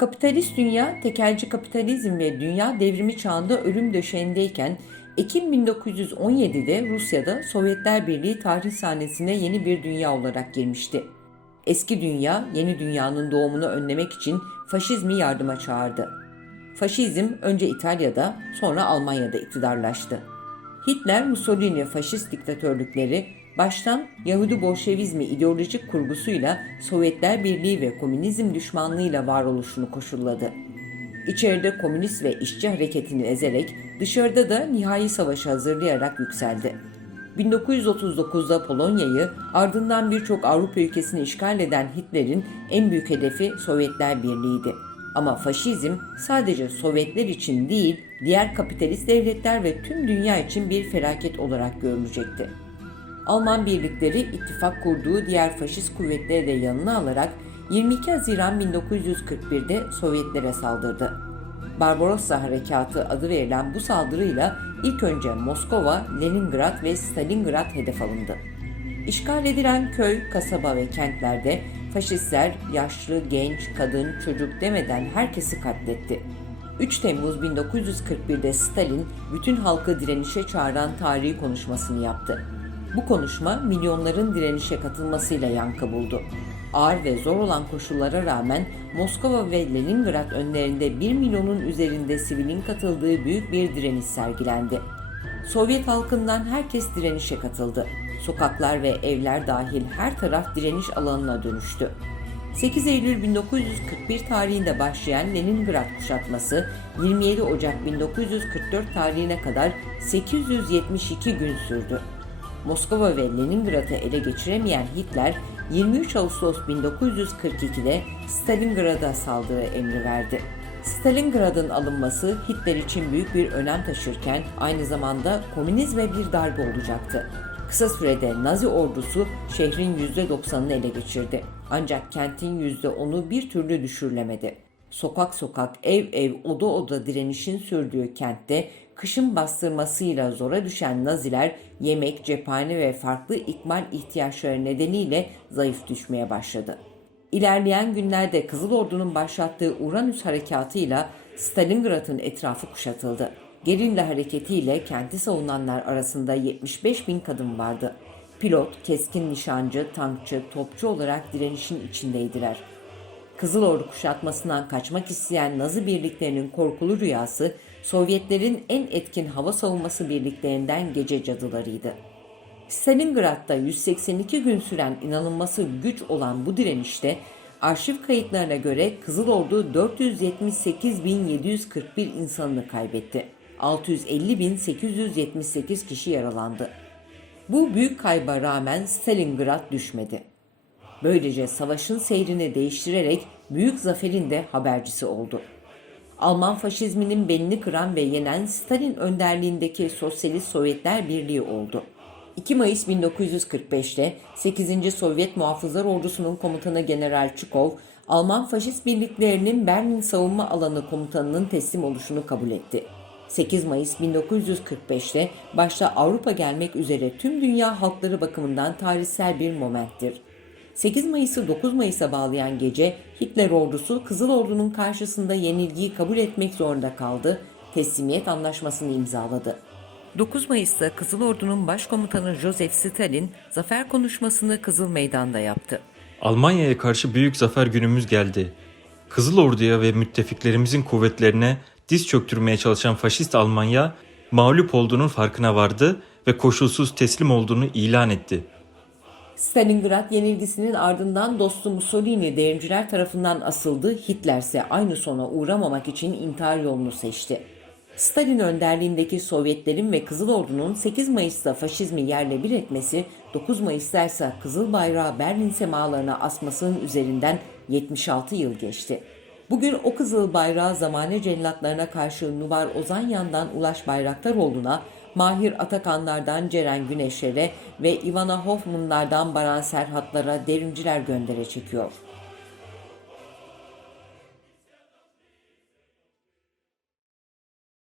Kapitalist dünya, tekelci kapitalizm ve dünya devrimi çağında ölüm döşeğindeyken Ekim 1917'de Rusya'da Sovyetler Birliği tarih sahnesine yeni bir dünya olarak girmişti. Eski dünya, yeni dünyanın doğumunu önlemek için faşizmi yardıma çağırdı. Faşizm önce İtalya'da, sonra Almanya'da iktidarlaştı. Hitler, Mussolini faşist diktatörlükleri baştan Yahudi Bolşevizmi ideolojik kurgusuyla Sovyetler Birliği ve komünizm düşmanlığıyla varoluşunu koşulladı. İçeride komünist ve işçi hareketini ezerek dışarıda da nihai savaşı hazırlayarak yükseldi. 1939'da Polonya'yı ardından birçok Avrupa ülkesini işgal eden Hitler'in en büyük hedefi Sovyetler Birliği'ydi. Ama faşizm sadece Sovyetler için değil, diğer kapitalist devletler ve tüm dünya için bir felaket olarak görülecekti. Alman birlikleri ittifak kurduğu diğer faşist kuvvetleri de yanına alarak 22 Haziran 1941'de Sovyetlere saldırdı. Barbarossa Harekatı adı verilen bu saldırıyla ilk önce Moskova, Leningrad ve Stalingrad hedef alındı. İşgal edilen köy, kasaba ve kentlerde faşistler yaşlı, genç, kadın, çocuk demeden herkesi katletti. 3 Temmuz 1941'de Stalin bütün halkı direnişe çağıran tarihi konuşmasını yaptı. Bu konuşma milyonların direnişe katılmasıyla yankı buldu. Ağır ve zor olan koşullara rağmen Moskova ve Leningrad önlerinde 1 milyonun üzerinde sivilin katıldığı büyük bir direniş sergilendi. Sovyet halkından herkes direnişe katıldı. Sokaklar ve evler dahil her taraf direniş alanına dönüştü. 8 Eylül 1941 tarihinde başlayan Leningrad kuşatması 27 Ocak 1944 tarihine kadar 872 gün sürdü. Moskova ve Leningrad'ı ele geçiremeyen Hitler 23 Ağustos 1942'de Stalingrad'a saldırı emri verdi. Stalingrad'ın alınması Hitler için büyük bir önem taşırken aynı zamanda komünizme bir darbe olacaktı. Kısa sürede Nazi ordusu şehrin %90'ını ele geçirdi. Ancak kentin %10'u bir türlü düşürülemedi. Sokak sokak, ev ev, oda oda direnişin sürdüğü kentte kışın bastırmasıyla zora düşen Naziler yemek, cephane ve farklı ikmal ihtiyaçları nedeniyle zayıf düşmeye başladı. İlerleyen günlerde Kızıl Ordu'nun başlattığı Uranüs harekatıyla Stalingrad'ın etrafı kuşatıldı. Gerilla hareketiyle kenti savunanlar arasında 75 bin kadın vardı. Pilot, keskin nişancı, tankçı, topçu olarak direnişin içindeydiler. Kızıl Ordu kuşatmasından kaçmak isteyen Nazi birliklerinin korkulu rüyası Sovyetlerin en etkin hava savunması birliklerinden gece cadılarıydı. Stalingrad'da 182 gün süren inanılması güç olan bu direnişte arşiv kayıtlarına göre Kızıl Ordu 478.741 insanını kaybetti. 650.878 kişi yaralandı. Bu büyük kayba rağmen Stalingrad düşmedi. Böylece savaşın seyrini değiştirerek büyük zaferin de habercisi oldu. Alman faşizminin belini kıran ve yenen Stalin önderliğindeki Sosyalist Sovyetler Birliği oldu. 2 Mayıs 1945'te 8. Sovyet Muhafızlar Ordusu'nun komutanı General Çukov, Alman faşist birliklerinin Berlin savunma alanı komutanının teslim oluşunu kabul etti. 8 Mayıs 1945'te başta Avrupa gelmek üzere tüm dünya halkları bakımından tarihsel bir momenttir. 8 Mayıs'ı 9 Mayıs'a bağlayan gece Hitler ordusu Kızıl Ordu'nun karşısında yenilgiyi kabul etmek zorunda kaldı, teslimiyet anlaşmasını imzaladı. 9 Mayıs'ta Kızıl Ordu'nun başkomutanı Joseph Stalin zafer konuşmasını Kızıl Meydan'da yaptı. Almanya'ya karşı büyük zafer günümüz geldi. Kızıl Ordu'ya ve müttefiklerimizin kuvvetlerine diz çöktürmeye çalışan faşist Almanya mağlup olduğunun farkına vardı ve koşulsuz teslim olduğunu ilan etti. Stalingrad yenilgisinin ardından dostu Mussolini devrimciler tarafından asıldı, Hitler ise aynı sona uğramamak için intihar yolunu seçti. Stalin önderliğindeki Sovyetlerin ve Kızıl Ordu'nun 8 Mayıs'ta faşizmi yerle bir etmesi, 9 Mayıs'ta ise Kızıl Bayrağı Berlin semalarına asmasının üzerinden 76 yıl geçti. Bugün o Kızıl Bayrağı zamane cellatlarına karşı Nubar Ozanyan'dan Ulaş Bayraktaroğlu'na, Mahir Atakanlardan Ceren Güneşler'e ve Ivana Hoffman'lardan Baran Serhatlara devrimciler göndere çekiyor.